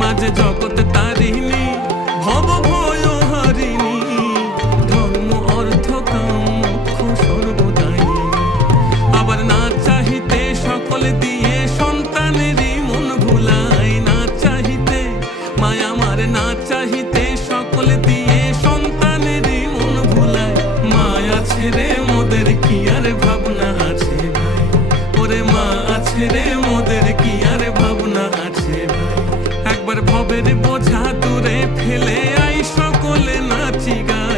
মাঝে জগৎ তারিণী ভব ভয় হারিণী, ধর্ম অর্থ কাম মোক্ষ সর্বদায়িনী। আবার না চাহিতে সকল দিয়ে সন্তানেরই মন ভুলাই, না চাহিতে মায়া আমার না চাহিতে সকল দিয়ে সন্তানেরই মন ভুলাই। মায়া ছেড়ে মোদের কি আর ভাবনা আছে ভাই, ওরে মা আছে রে মোদের কি আর ভাবনা আছে ভাই। একবার ভবের বোঝা দূরে ফেলে আই সকলে নাচি গাই।